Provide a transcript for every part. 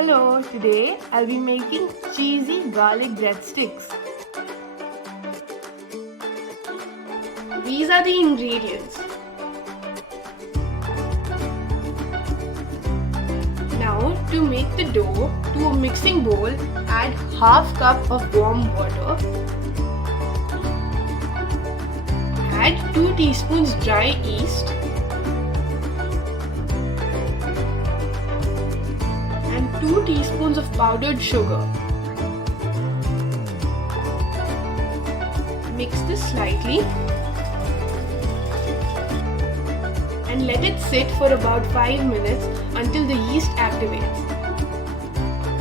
Hello, today I'll be making cheesy garlic breadsticks. These are the ingredients. Now to make the dough, to a mixing bowl add half cup of warm water. Add 2 teaspoons dry yeast and 2 teaspoons of powdered sugar. Mix this slightly and let it sit for about 5 minutes until the yeast activates.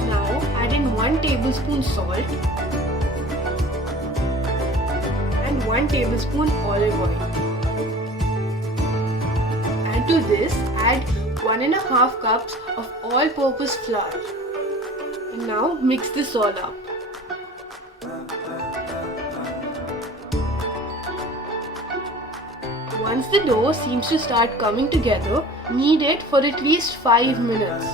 Now add in 1 tablespoon salt and 1 tablespoon olive oil. And to this add 1.5 cups of all-purpose flour. And now mix this all up. Once the dough seems to start coming together, knead it for at least 5 minutes.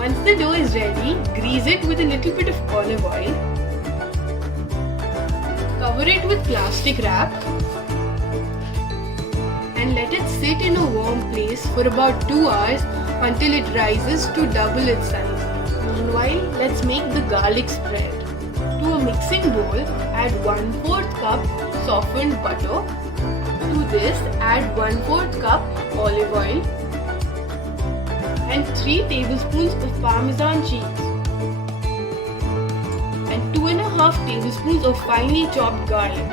Once the dough is ready, grease it with a little bit of olive oil. Cover it with plastic wrap and let it sit in a warm place for about 2 hours until it rises to double its size. Meanwhile, let's make the garlic spread. To a mixing bowl, add 1/4 cup softened butter. To this, add 1/4 cup olive oil and 3 tablespoons of parmesan cheese and 2.5 tablespoons of finely chopped garlic.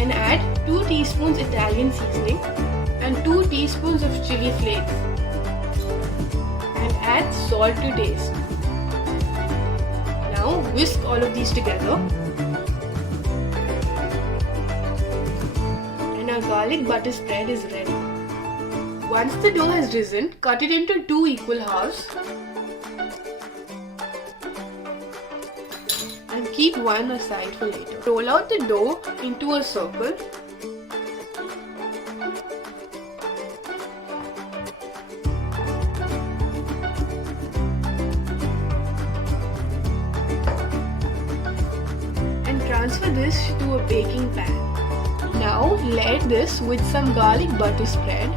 And add 2 teaspoons Italian seasoning and 2 teaspoons of chilli flakes. And add salt to taste. Now whisk all of these together. And our garlic butter spread is ready. Once the dough has risen, cut it into 2 equal halves and keep one aside for later. Roll out the dough into a circle and transfer this to a baking pan. Now layer this with some garlic butter spread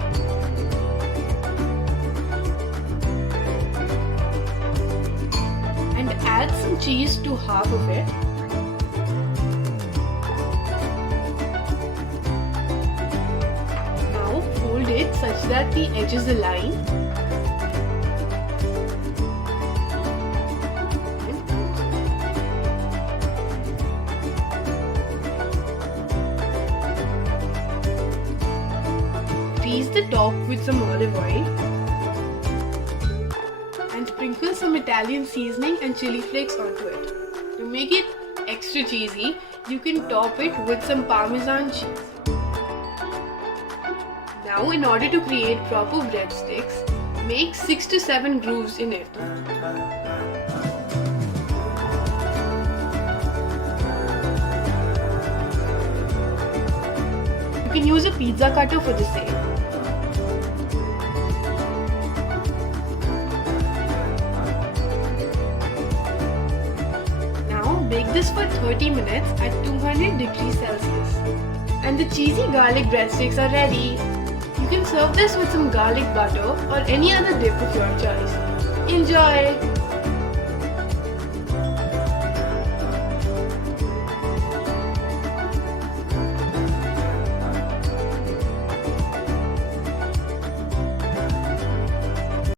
and add some cheese to half of it. Now fold it such that the edges align and close it. Grease the top with some olive oil and sprinkle some Italian seasoning and chili flakes onto it. To make it extra cheesy, you can top it with some parmesan cheese. Now, in order to create proper breadsticks, make 6 to 7 grooves in it. You can use a pizza cutter for the same. Bake this for 30 minutes at 200 degrees Celsius. And the cheesy garlic breadsticks are ready. You can serve this with some garlic butter or any other dip of your choice. Enjoy!